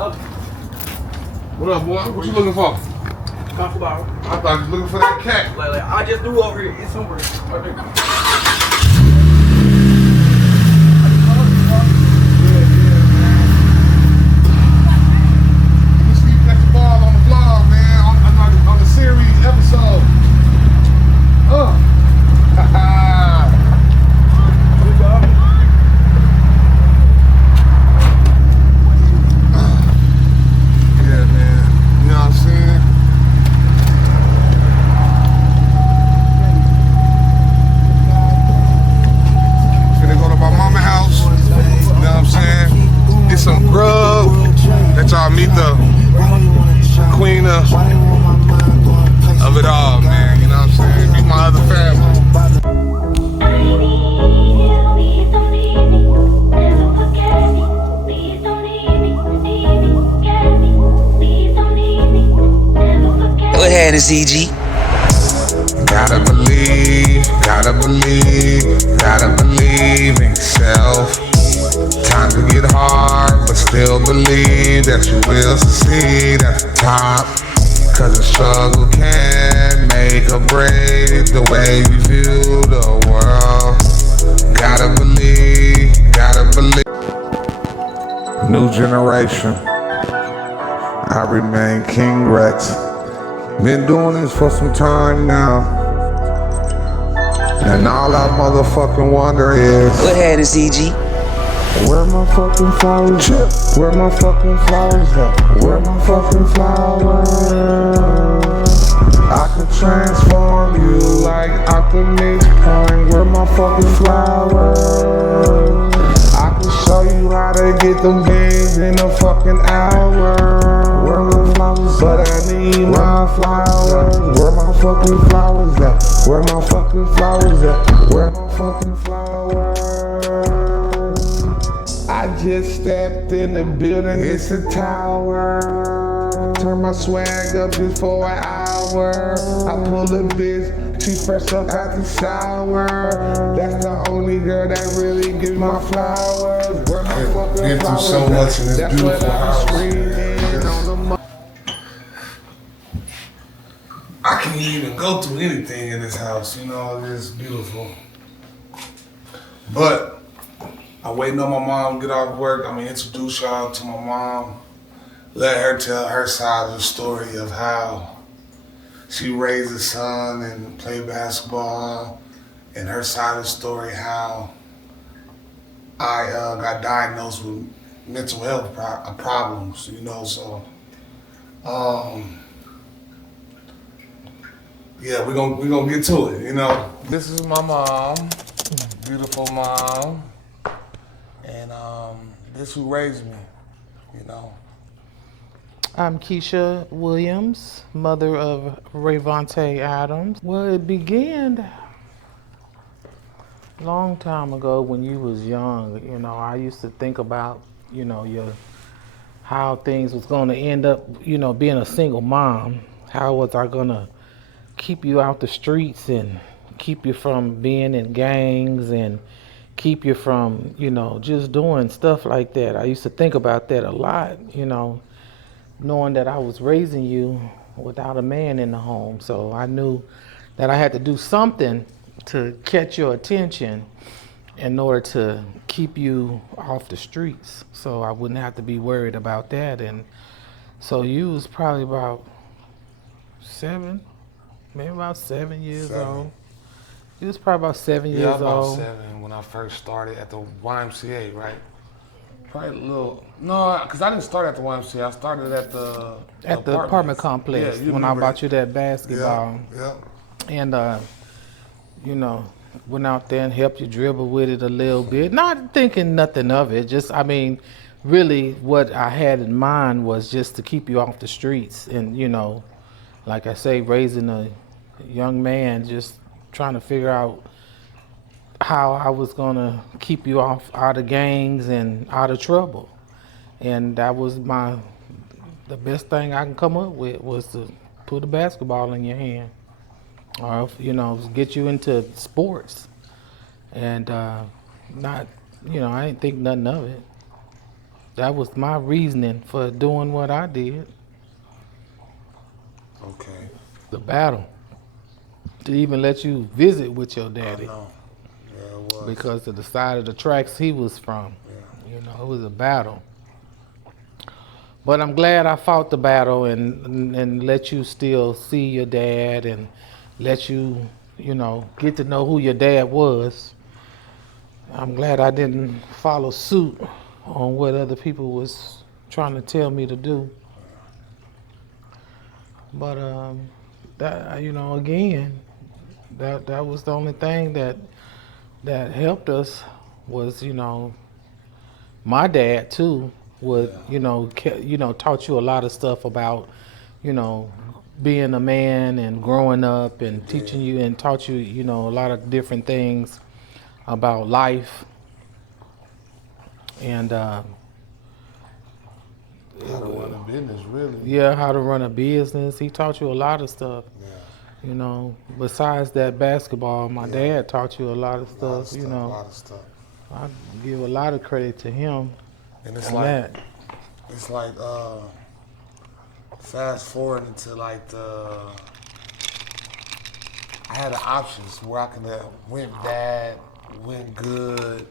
What up, boy? What you looking for? Talk about. I thought you was looking for that cat. Like I just knew over here. It's somewhere. Right there. You see, you got the ball on the vlog, man. On the series episode. Good job. Yeah, man. You know what I'm saying? Finna go to my mama's house. You know what I'm saying? Get some grub. Let y'all meet the queen of it all, man. You know what I'm saying? Meet my other family. Go ahead, it's EG. Gotta believe in yourself. Times will get hard, but still believe that you will succeed at the top. Cause the struggle can make or break the way you view the world. Gotta believe. New generation. I remain King Rex. Been doing this for some time now. And all I motherfucking wonder is, Go ahead, it's EG. where my fucking flowers at? Where my fucking flowers at? Where my fucking flowers? I could transform you like Optimus Prime. Where my fucking flowers? I can show you how to get them games in a fucking hour. Where my flowers? But I need my flowers. Where my fucking flowers at? Where my fucking flowers at? Where my fucking flowers? I just stepped in the building, it's a tower. Turn my swag up just for an hour. I pull a bitch, she fresh up out the shower. That's the only girl that really gives my flowers. Where my fucking been through so much in this beautiful house. I can't even go through anything in this house, you know, it's beautiful. But I'm waiting on my mom to get off work. I'm gonna introduce y'all to my mom. Let her tell her side of the story of how she raised a son and played basketball, and her side of the story how I got diagnosed with mental health problems, you know, so yeah, we're gonna get to it, you know. This is my mom, beautiful mom. And this who raised me, you know. I'm Keisha Williams, mother of Rayvontae Adams. Well, it began a long time ago when you was young. You know, I used to think about, you know, how things was going to end up, you know, being a single mom. How was I going to keep you out the streets and keep you from being in gangs and keep you from, you know, just doing stuff like that. I used to think about that a lot, you know, knowing that I was raising you without a man in the home. So I knew that I had to do something to catch your attention in order to keep you off the streets, so I wouldn't have to be worried about that. And so you was probably about maybe about 7 years old. You was probably about 7 years old. Yeah, about 7 when I first started at the YMCA, right? Probably a little, no, because I didn't start at the YMCA. I started at the apartment complex, yeah, when I bought you that basketball. Yeah. And, you know, went out there and helped you dribble with it a little bit. Not thinking nothing of it. Just, I mean, really what I had in mind was just to keep you off the streets. And, you know, like I say, raising a young man, just trying to figure out how I was gonna keep you out of gangs and out of trouble. And that was the best thing I can come up with was to put a basketball in your hand, or, you know, get you into sports. And not, you know, I didn't think nothing of it. That was my reasoning for doing what I did. Okay. The battle. To even let you visit with your daddy. I know. Yeah, it was. Because of the side of the tracks he was from. Yeah. You know, it was a battle. But I'm glad I fought the battle and let you still see your dad and let you, you know, get to know who your dad was. I'm glad I didn't follow suit on what other people was trying to tell me to do. But that, you know, again, that was the only thing that helped us was, you know, my dad too would, you know, taught you a lot of stuff about, you know, being a man and growing up and teaching you and taught you, you know, a lot of different things about life. And How to run a business, really. yeah, how to run a business. He taught you a lot of stuff. Yeah. You know, besides that basketball, my dad taught you a lot of stuff. You know, a lot of stuff. I give a lot of credit to him. And it's on like, that. it's like, fast forward into like I had the options where I could have went bad, went good,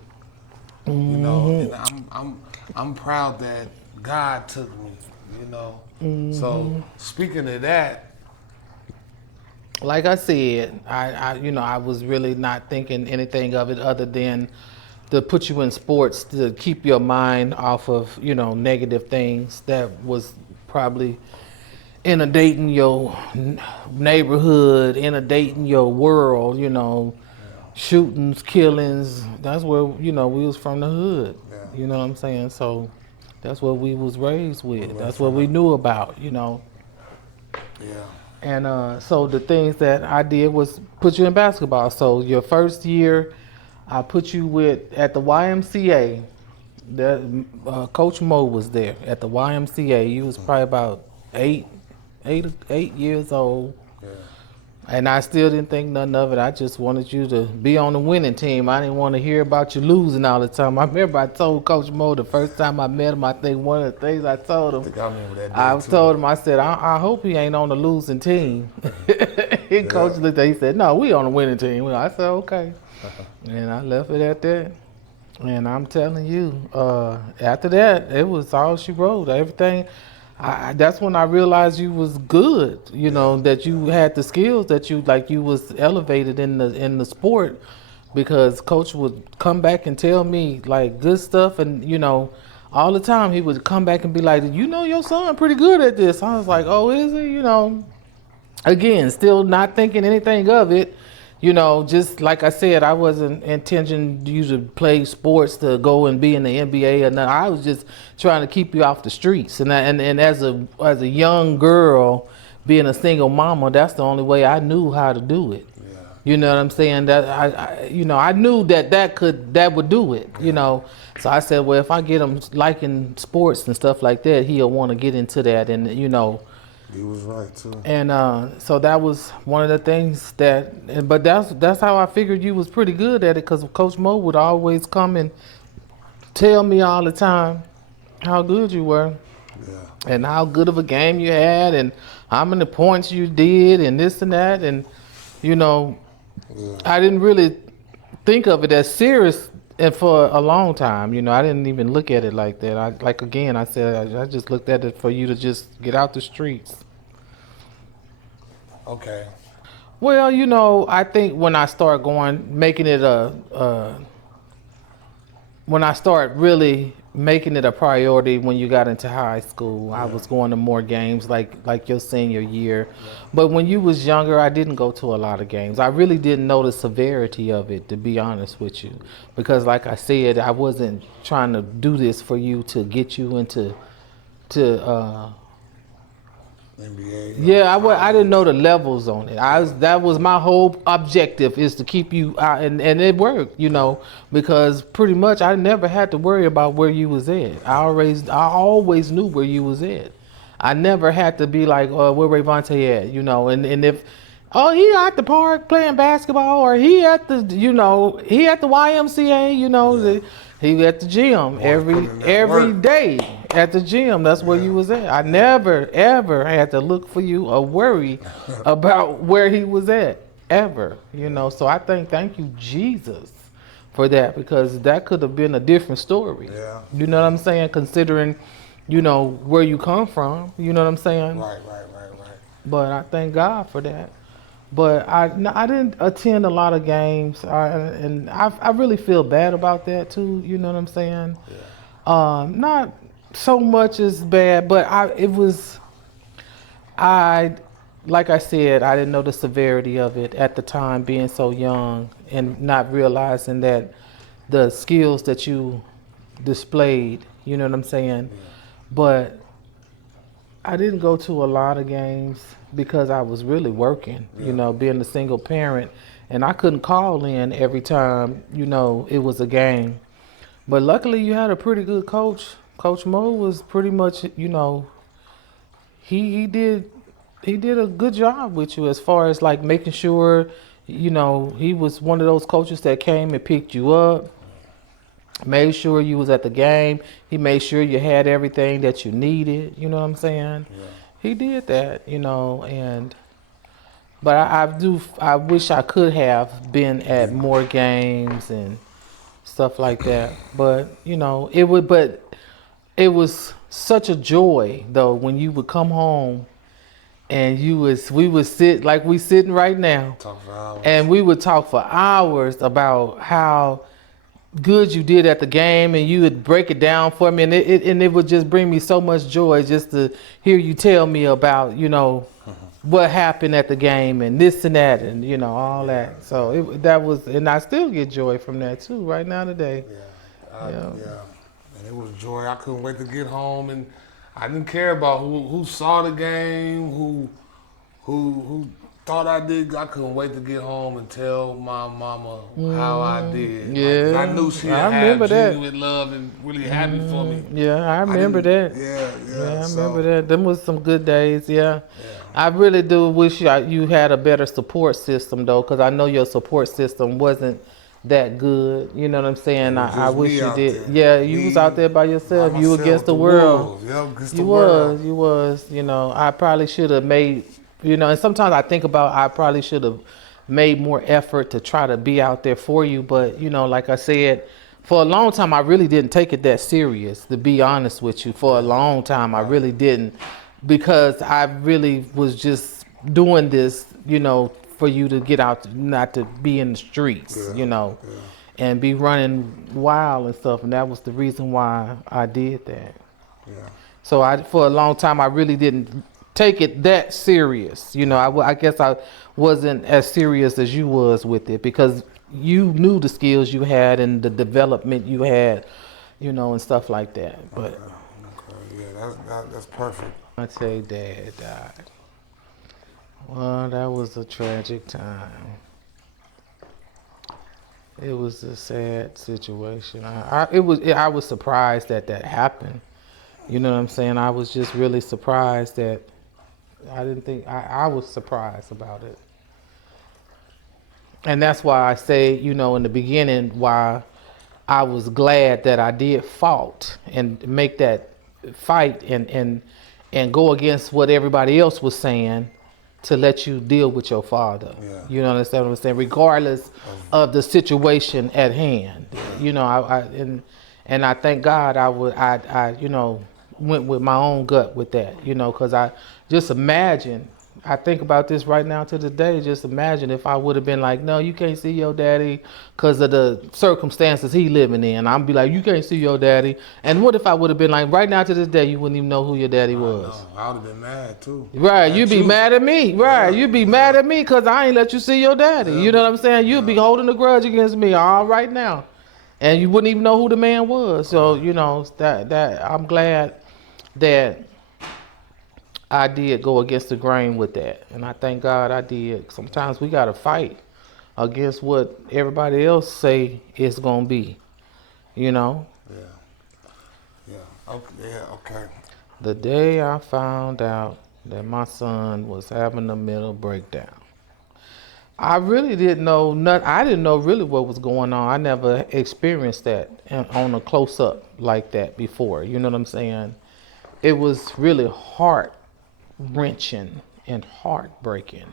you know. And I'm proud that God took me, you know. So speaking of that, Like I said, I you know, I was really not thinking anything of it other than to put you in sports to keep your mind off of, you know, negative things that was probably inundating your neighborhood, inundating your world, you know, shootings, killings. That's where, you know, we was from the hood. You know what I'm saying? So that's what we was raised with. That's what we knew about, you know. yeah, And so the things that I did was put you in basketball. So your first year, I put you at the YMCA. Coach Mo was there at the YMCA. You was probably about eight years old. yeah. And I still didn't think nothing of it. I just wanted you to be on the winning team. I didn't want to hear about you losing all the time. I remember I told Coach Mo the first time I met him, I think one of the things I told him, I think I remember that day I too. told him, I said, I hope he ain't on the losing team. And Coach looked at he said, no, we on the winning team. I said, okay. And I left it at that. And I'm telling you, after that, it was all she wrote. Everything. That's when I realized you was good. You know, that you had the skills, that you was elevated in the sport, because Coach would come back and tell me like good stuff, and you know, all the time he would come back and be like, you know, your son pretty good at this. I was like, oh, is he? You know, again, still not thinking anything of it. You know, just like I said, I wasn't intending you to play sports to go and be in the NBA or nothing. I was just trying to keep you off the streets. And as a young girl, being a single mama, that's the only way I knew how to do it. Yeah. You know what I'm saying? That I knew that would do it. You know, so I said, well, if I get him liking sports and stuff like that, he'll want to get into that, and you know. He was right too. And so that was one of the things but that's how I figured you was pretty good at it, because Coach Mo would always come and tell me all the time how good you were, and how good of a game you had, and how many points you did, and this and that, and you know, I didn't really think of it as serious. And for a long time, you know, I didn't even look at it like that. I said, I just looked at it for you to just get out the streets. Okay. Well, you know, I think when I start making it when I start really making it a priority when you got into high school, I was going to more games like your senior year. But when you was younger, I didn't go to a lot of games. I really didn't know the severity of it, to be honest with you. Because like I said, I wasn't trying to do this for you to get you into NBA. Yeah, I didn't know the levels on it. That was my whole objective, is to keep you out, and it worked, you know, because pretty much I never had to worry about where you was at. I always knew where you was at. I never had to be like, where Rayvontae at, you know, and if he at the park playing basketball, or he at the YMCA, you know, He was at the gym every work. day at the gym. That's where you was at. I never ever had to look for you or worry about where he was at ever. You know, so I thank you Jesus for that, because that could have been a different story. Yeah. You know what I'm saying? Considering, you know, where you come from. You know what I'm saying? Right. But I thank God for that. But I didn't attend a lot of games, and I really feel bad about that too. You know what I'm saying? Yeah. Not so much as bad, but like I said, I didn't know the severity of it at the time, being so young and not realizing that the skills that you displayed. You know what I'm saying? Yeah. But I didn't go to a lot of games because I was really working, you know, being a single parent, and I couldn't call in every time, you know, it was a game. But luckily you had a pretty good coach. Coach Mo was pretty much, you know, he did a good job with you as far as like making sure, you know, he was one of those coaches that came and picked you up, made sure you was at the game. He made sure you had everything that you needed. You know what I'm saying? Yeah. He did that, you know, but I wish I could have been at more games and stuff like that. But, you know, it was such a joy though when you would come home and we would sit like we sitting right now. Talk for hours. And we would talk for hours about how good you did at the game, and you would break it down for me, and it would just bring me so much joy just to hear you tell me about, you know, what happened at the game and this and that and, you know, all that. So that was, and I still get joy from that too right now today. Yeah. And it was joy. I couldn't wait to get home, and I didn't care about who saw the game, who thought I did. I couldn't wait to get home and tell my mama how I did. Yeah. Like, I knew she I had remember that. genuine love and really happy for me. Yeah, I remember that. Yeah. I remember that. Them was some good days. Yeah. I really do wish you had a better support system though, because I know your support system wasn't that good. You know what I'm saying? I wish you did. There. Yeah, you was out there by yourself. By You myself, against the world. Against You the world. was. You know, I probably should have made. You know, and sometimes I think about I probably should have made more effort to try to be out there for you. But, you know, like I said, for a long time, I really didn't take it that serious, to be honest with you. For a long time, I really didn't, because I really was just doing this, you know, for you to get out, not to be in the streets, you know, and be running wild and stuff. And that was the reason why I did that. Yeah. So for a long time, I really didn't take it that serious. You know, I guess I wasn't as serious as you was with it, because you knew the skills you had and the development you had, you know, and stuff like that. But yeah, that's perfect. I say Dad died. Well, that was a tragic time. It was a sad situation. I was surprised that happened. You know what I'm saying? I was just really surprised that I was surprised about it. And that's why I say, you know, in the beginning, why I was glad that I did fought and make that fight and go against what everybody else was saying to let you deal with your father. Yeah. You know, understand what I'm saying? Regardless of the situation at hand. You know, and I thank God I you know, went with my own gut with that, you know, because I just imagine, I think about this right now to the day, just imagine if I would have been like, no, you can't see your daddy because of the circumstances he living in. I'd be like, you can't see your daddy. And what if I would have been like, right now to this day, you wouldn't even know who your daddy was. I would have been mad too. Right, you'd be mad at me. Right, you'd be mad at me because I ain't let you see your daddy. You know what I'm saying? You'd be holding a grudge against me all right now. And you wouldn't even know who the man was. So, you know, that I'm glad that I did go against the grain with that. And I thank God I did. Sometimes we got to fight against what everybody else say it's going to be, you know? Okay. The day I found out that my son was having a mental breakdown, I really didn't know I didn't know really what was going on. I never experienced that on a close up like that before. You know what I'm saying? It was really heart wrenching and heartbreaking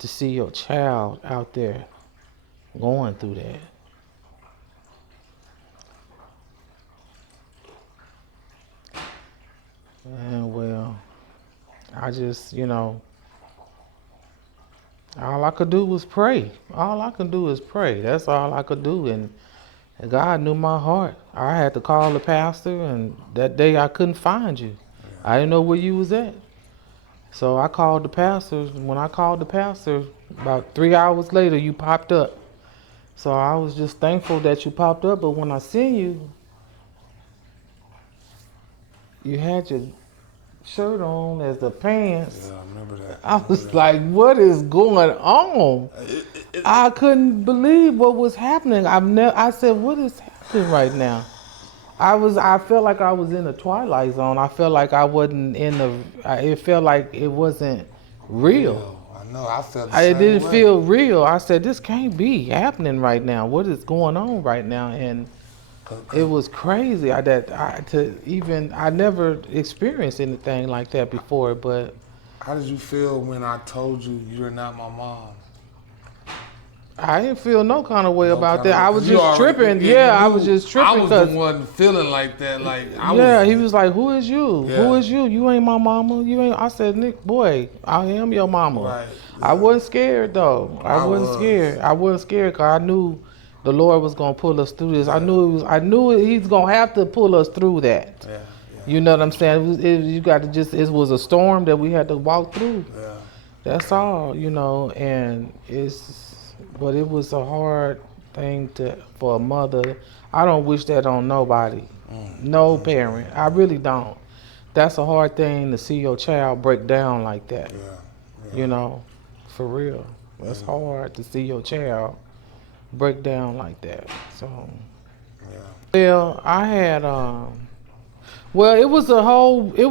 to see your child out there going through that. And well, I just, all I could do was pray. All I could do is pray. That's all I could do. And God knew my heart. I had to call the pastor, and that day I couldn't find you. I didn't know where you was at. So I called the pastor. When I called the pastor, about 3 hours later, you popped up. So I was just thankful that you popped up. But when I seen you, you had your shirt on as the pants. Yeah, I remember that. I was like, what is going on? I couldn't believe what was happening. I said, what is happening right now? I felt like I was in the twilight zone. I felt like I wasn't it felt like it wasn't real. I know, I felt the same It didn't way. feel real. I said, this can't be happening right now. What is going on right now? And it was crazy. I never experienced anything like that before. But How did you feel when I told you you're not my mom? I didn't feel no kind of way about kinda that. I way. was You just already- tripping. and Yeah, I you- was just tripping. I was the one feeling like that. He was like, "Who is you? Yeah. Who is you? You ain't my mama. You ain't." I said, "Nick, boy, I am your mama." Right. I wasn't scared though. I wasn't was. scared. I wasn't scared because I knew the Lord was gonna pull us through this. I knew He's gonna have to pull us through that. Yeah. You know what I'm saying? You got to just. It was a storm that we had to walk through. Yeah. That's all, and but it was a hard thing for a mother. I don't wish that on nobody, no parent. I really don't. That's a hard thing to see your child break down like that. Yeah. For real. That's hard to see your child break down like that. So, well, I had, well, it was a whole, it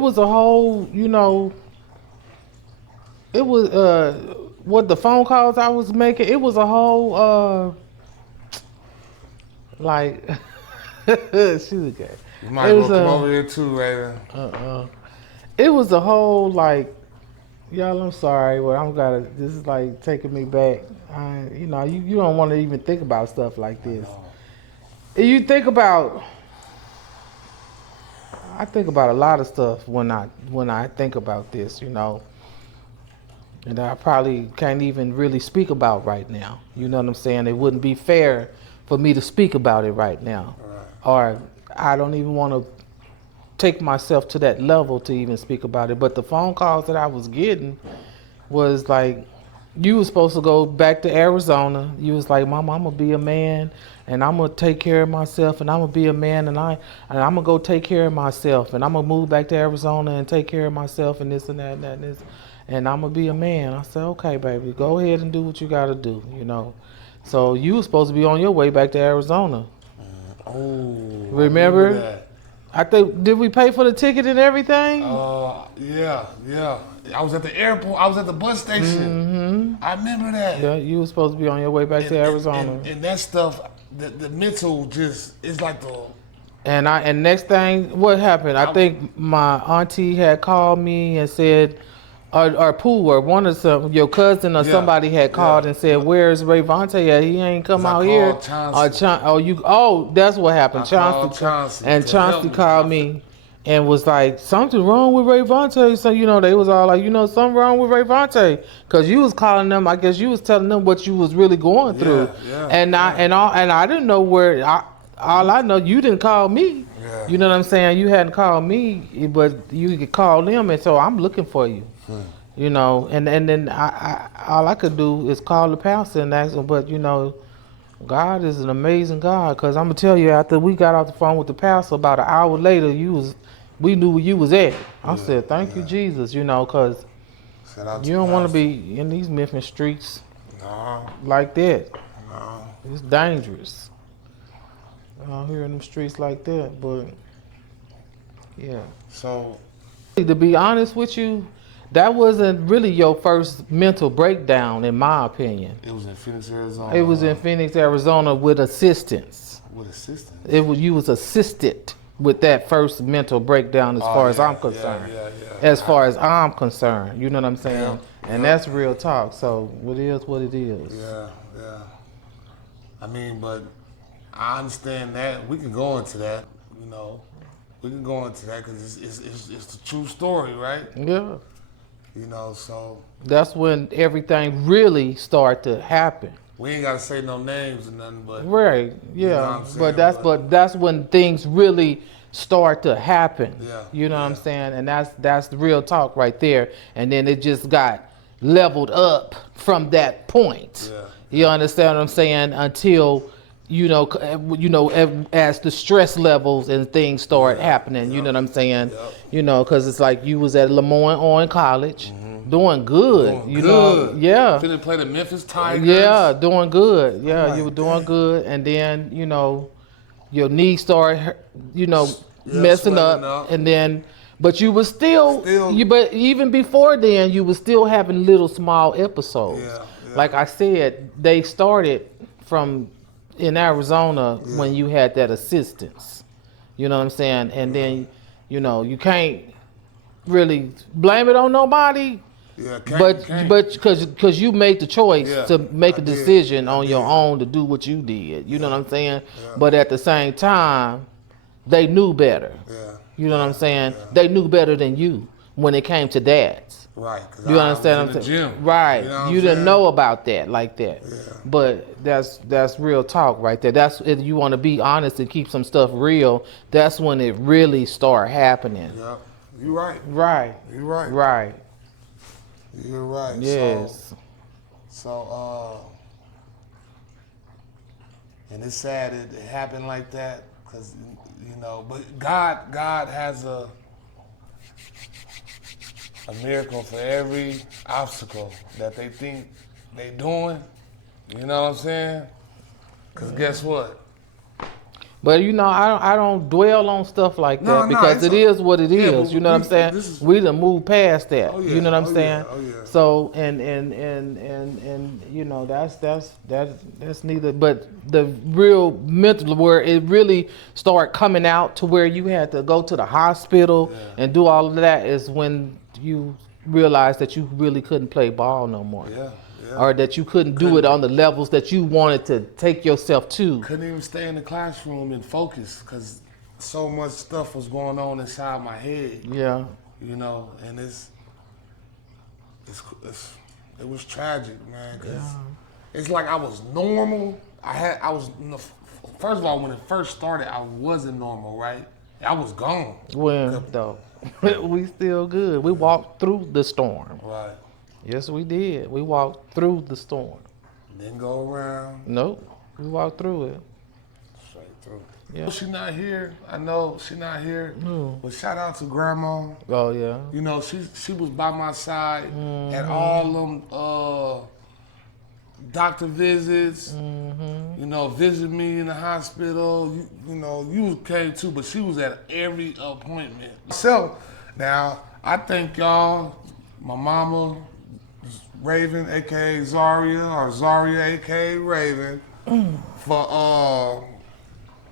was, what the phone calls I was making, it was a whole, like, she's okay. You might as well come over here too, Raven. It was a whole, like, y'all, I'm sorry, but this is like taking me back. You don't want to even think about stuff like this. You think about, I think about a lot of stuff when I think about this, and I probably can't even really speak about right now. You know what I'm saying? It wouldn't be fair for me to speak about it right now. Or I don't even want to take myself to that level to even speak about it. But the phone calls that I was getting was like, you was supposed to go back to Arizona. You was like, Mama, I'm going to be a man, and I'm going to take care of myself, and I'm going to be a man, and I'm going to go take care of myself, and I'm going to move back to Arizona and take care of myself, and this and that and that and this. And I'm going to be a man. I said, okay, baby, go ahead and do what you got to do, So you was supposed to be on your way back to Arizona. Remember? That. I think, did we pay for the ticket and everything? Yeah. I was at the airport. I was at the bus station. I remember that. Yeah, you were supposed to be on your way back to Arizona. And that stuff, the mental just, it's like the... And next thing, what happened? I think my auntie had called me and said, or Pooh, or one of your cousin or somebody had called and said, "Where's Rayvontae at? He ain't come out here." That's what happened. Chauncey called me and was like, "Something wrong with Rayvontae." So they was all like, "Something wrong with Rayvontae," because you was calling them. I guess you was telling them what you was really going through. And I didn't know where. All I know, you didn't call me. Yeah. You know what I'm saying? You hadn't called me, but you could call them, and so I'm looking for you. And then I all I could do is call the pastor and ask him. But God is an amazing God, because I'm gonna tell you, after we got off the phone with the pastor, about an hour later, we knew where you was at. I said, "Thank you, Jesus," because you don't want to be in these Memphis streets like that. No. It's dangerous out here in them streets like that. But yeah. So To be honest with you, That wasn't really your first mental breakdown, in my opinion. It was in Phoenix, Arizona. It was in Phoenix, Arizona, with assistance. With assistance? You was assisted with that first mental breakdown, as far as I'm concerned. As far as I'm concerned, you know what I'm saying? And that's real talk. So it is what it is. Yeah. I mean, but I understand that. We can go into that, you know. We can go into that because it's the true story, right? Yeah. You know, so. That's when everything really started to happen. We ain't got to say no names or nothing, but. Right, yeah. You know what I'm saying? But that's when things really start to happen. Yeah. You know what I'm saying? And that's the real talk right there. And then it just got leveled up from that point. Yeah. You understand what I'm saying? Until as the stress levels and things start happening, you know what I'm saying? You know, because it's like you was at Lemoyne College, doing good. You know, yeah. Finna play the Memphis Tigers. Yeah, doing good. Yeah, you were doing good, and then your knee started, messing up, and then. But you was but even before then, you was still having little small episodes. Like I said, they started from in Arizona when you had that assistance. You know what I'm saying? And then, you can't really blame it on nobody. Yeah, but because you made the choice to make a decision on your own to do what you did. You know what I'm saying? Yeah. But at the same time, they knew better. Yeah. You know what I'm saying? Yeah. They knew better than you when it came to that. Right. You understand what I'm saying? Right. You didn't know about that like that. Yeah. But that's real talk right there. That's if you want to be honest and keep some stuff real, that's when it really start happening. Yeah. You're right. Right. You're right. Right. You're right. Yes. So and it's sad it happened like that because but God has a miracle for every obstacle that they think they doing. You know what I'm saying? Because guess what? But I don't dwell on stuff like that because it is what it is. You know what I'm saying? We done moved past that. You know what I'm saying? So and that's neither. But the real mental where it really started coming out to where you had to go to the hospital and do all of that is when you realized that you really couldn't play ball no more. Or that you couldn't do it on the levels that you wanted to take yourself to. Couldn't even stay in the classroom and focus because so much stuff was going on inside my head. Yeah. And it was tragic, man. Cause it's like I was normal. First of all, when it first started, I wasn't normal, right? I was gone. When though, we still good. We walked through the storm. Right. Yes, we did. We walked through the storm. Didn't go around? Nope. We walked through it. Straight through. Yeah. She's not here. I know she's not here. But shout out to Grandma. Oh, yeah. She was by my side at all them doctor visits. Visit me in the hospital. You came too, but she was at every appointment. So, now, I thank y'all, my mama, Raven, aka Zaria, or Zaria, aka Raven, for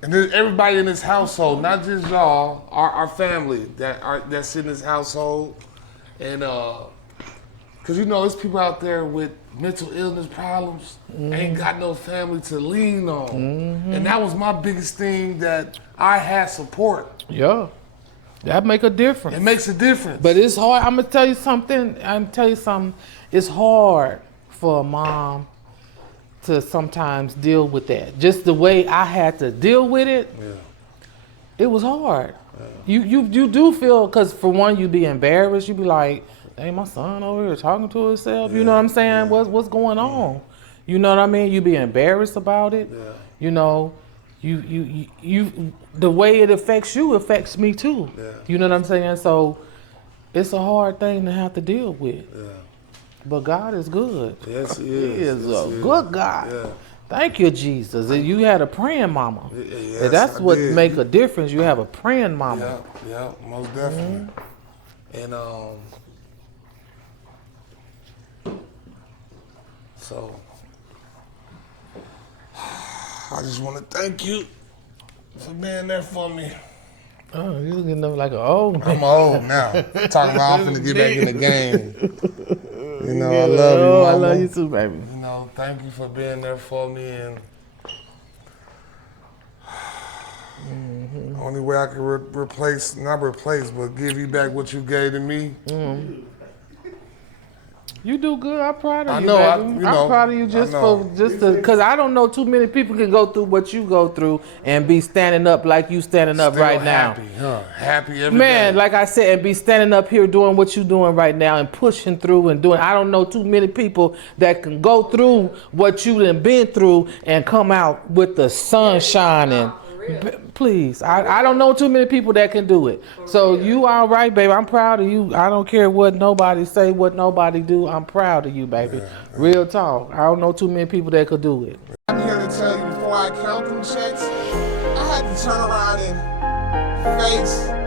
and everybody in this household, not just y'all, our family that's in this household, and cause there's people out there with mental illness problems, ain't got no family to lean on, and that was my biggest thing that I had support. Yeah. That make a difference. It makes a difference. But it's hard. I'm gonna tell you something. It's hard for a mom to sometimes deal with that. Just the way I had to deal with it. Yeah. It was hard. Yeah. You do feel, because for one, you be embarrassed. You be like, hey, my son over here talking to himself. Yeah. You know what I'm saying? Yeah. What's going on? You know what I mean? You be embarrassed about it. Yeah. You the way it affects you affects me too. Yeah. You know what I'm saying? So it's a hard thing to have to deal with. Yeah. But God is good. Yes, He is. He is a good God. Yeah. Thank you, Jesus. And you had a praying mama. Yes, and that's what make a difference. You have a praying mama. Yeah, most definitely. And So I just want to thank you for being there for me. Oh, you looking up like an old man. I'm old now. Talking about I'm finna get back in the game. You know, I love you, Oh, mama. I love you too, baby. You know, thank you for being there for me. And the only way I can not replace, but give you back what you gave to me. You do good. I'm proud of I you, know, baby. I'm proud of you because I don't know too many people can go through what you go through and be standing up like you standing up Still right happy, now. Happy every day. Man, like I said, and be standing up here doing what you doing right now and pushing through and doing. I don't know too many people that can go through what you done been through and come out with the sun shining. Please, I don't know too many people that can do it. So you all right, baby. I'm proud of you. I don't care what nobody say, what nobody do. I'm proud of you, baby. Yeah. Real talk. I don't know too many people that could do it. I'm here to tell you before I count them checks, I had to turn around and face